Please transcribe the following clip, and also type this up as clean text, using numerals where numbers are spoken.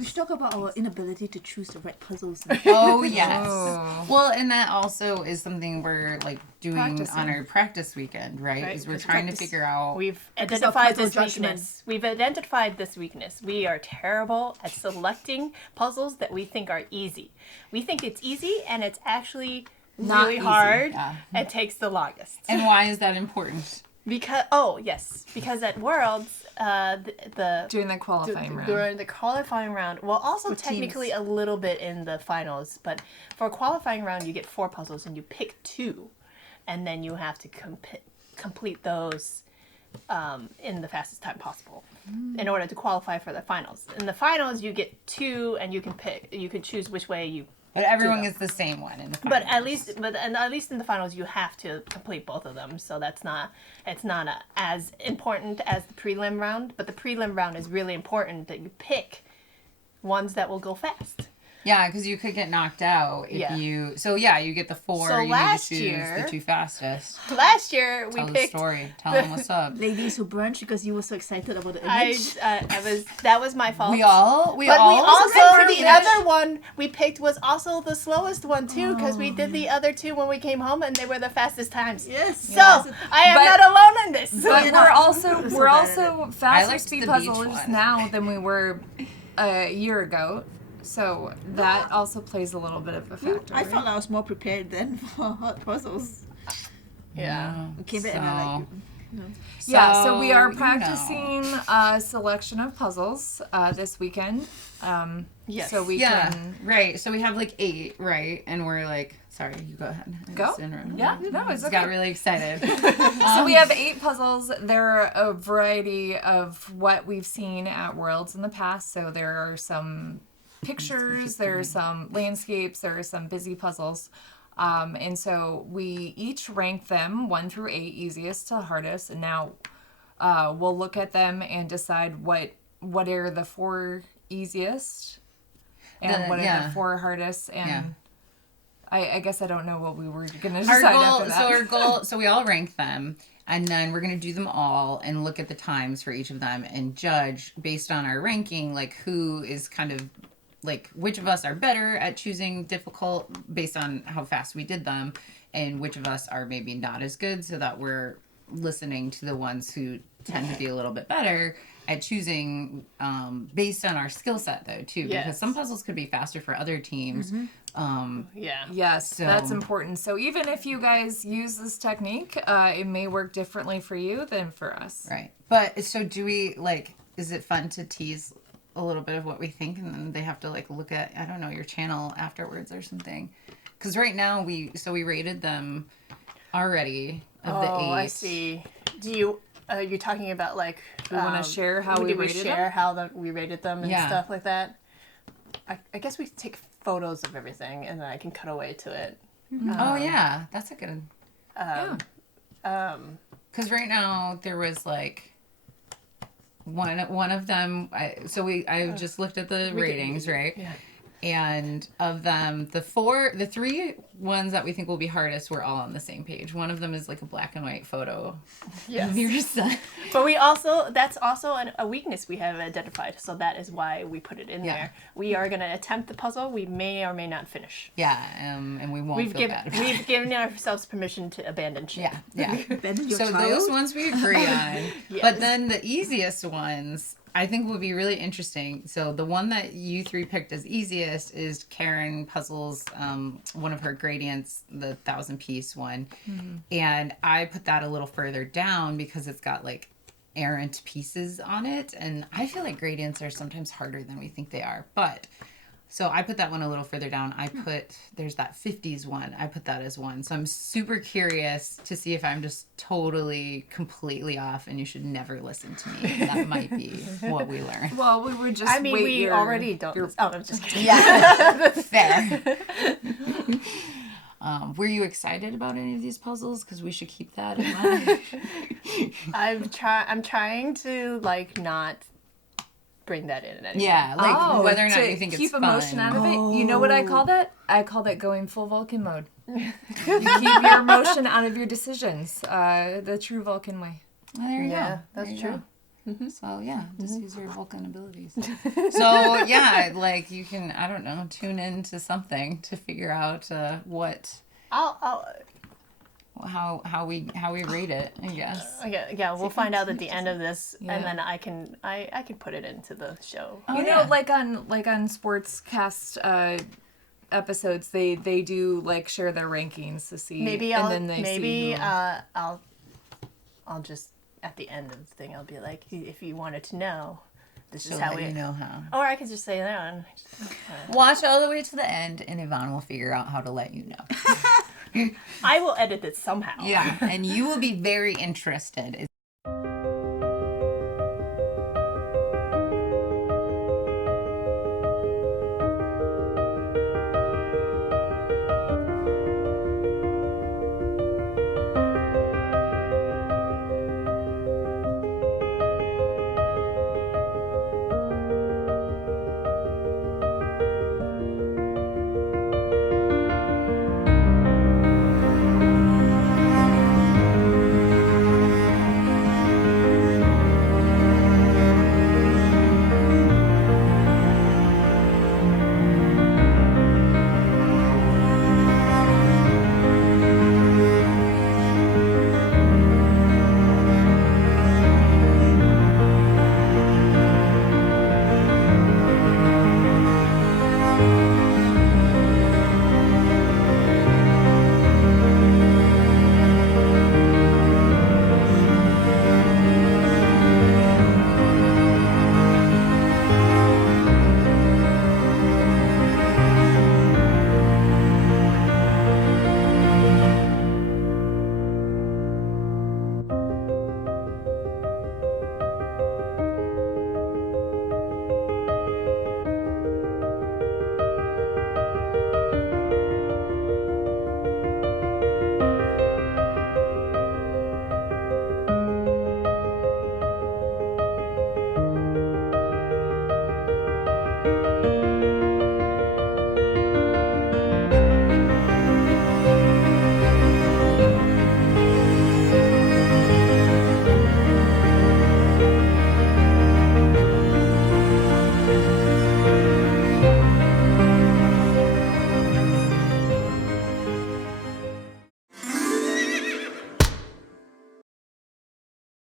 We should talk about our inability to choose the right puzzles. Oh, yes. Well, and that also is something we're like doing on our practice weekend, right? Is we're trying to figure out. We've identified this weakness. We are terrible at selecting puzzles that we think are easy. We think it's easy, and it's actually really hard. Yeah. It takes the longest. And why is that important? Because at Worlds, during the qualifying round, well, also technically a little bit in the finals, but for a qualifying round, you get 4 puzzles and you pick 2, and then you have to complete those in the fastest time possible in order to qualify for the finals. In the finals, you get 2, and you can choose which way you. But everyone gets the same one in the finals. But at least in the finals, you have to complete both of them. So it's not as important as the prelim round. But the prelim round is really important that you pick ones that will go fast. Yeah, because you could get knocked out if you. So you get the 4. So you need to choose the 2 fastest. Last year we picked. Tell the story. Tell them what's up. Ladies who brunch because you were so excited about the image. That was my fault. We also the other one we picked was also the slowest one too, because we did the other 2 when we came home and they were the fastest times. Yes. So I am not alone in this. But we're also faster speed puzzlers now than we were a year ago. So that also plays a little bit of a factor. I thought I was more prepared then for hard puzzles. Yeah. Okay, but and so we are practicing a selection of puzzles this weekend. Yes. So we can. Right. So we have like 8, right? And we're like, sorry, you go ahead. Go. Yeah. No, it's okay. Got really excited. So we have 8 puzzles. They're a variety of what we've seen at Worlds in the past. So there are some pictures, there are some landscapes, there are some busy puzzles. And so we each rank them 1 through 8, easiest to hardest. And now we'll look at them and decide what are the 4 easiest and what are the 4 hardest. And I guess I don't know what we were going to decide after that. So our goal, so we all rank them. And then we're going to do them all and look at the times for each of them and judge based on our ranking, like who is kind of like which of us are better at choosing difficult based on how fast we did them, and which of us are maybe not as good, so that we're listening to the ones who tend to be a little bit better at choosing based on our skill set, though, too. Yes. Because some puzzles could be faster for other teams. Yes, that's important. So even if you guys use this technique, it may work differently for you than for us. Right. But so do we, like, is it fun to tease a little bit of what we think, and then they have to like look at, I don't know, your channel afterwards or something? Because right now we rated them already of the 8. Oh, I see. Do you you're talking about like we want to share how we rated them? How we rated them and stuff like that? I guess we take photos of everything and then I can cut away to it. Oh yeah, that's a good. Because right now there was like. One of them, I just looked at the ratings, right? Yeah. And of them, the 3 ones that we think will be hardest were all on the same page. One of them is like a black and white photo of your son. But that's also a weakness we have identified, so that is why we put it in there. We are going to attempt the puzzle. We may or may not finish. Yeah, and we won't feel bad. We've given ourselves permission to abandon ship. Yeah. Abandon your child? Those ones we agree on. Yes. But then the easiest ones I think would be really interesting. So the one that you 3 picked as easiest is Karen Puzzles, one of her gradients, the 1,000-piece one. Mm-hmm. And I put that a little further down because it's got like errant pieces on it. And I feel like gradients are sometimes harder than we think they are. But so I put that one a little further down. There's that 50s one. I put that as 1. So I'm super curious to see if I'm just totally, completely off and you should never listen to me. That might be what we learn. Well, we were just already don't. Oh, I'm just kidding. Yeah, fair. Were you excited about any of these puzzles? Because we should keep that in mind. I'm trying to like not bring that in anymore. Yeah, like whether or not you think it's fun. Keep emotion out of it. You know what I call that? I called it going full Vulcan mode. You keep your emotion out of your decisions. The true Vulcan way. Well, there you go. That's true. So yeah, just use your Vulcan abilities. So yeah, like you can, I don't know, tune into something to figure out what how we rate it, I guess. Okay, yeah, we'll find out at the end of this, and then I can put it into the show. You know, like on sportscast episodes, they do like share their rankings to see. I'll just at the end of the thing I'll be like, if you wanted to know, this She'll is how let you know how. Or I could just say that. Watch all the way to the end, and Yvonne will figure out how to let you know. I will edit it somehow. Yeah, and you will be very interested.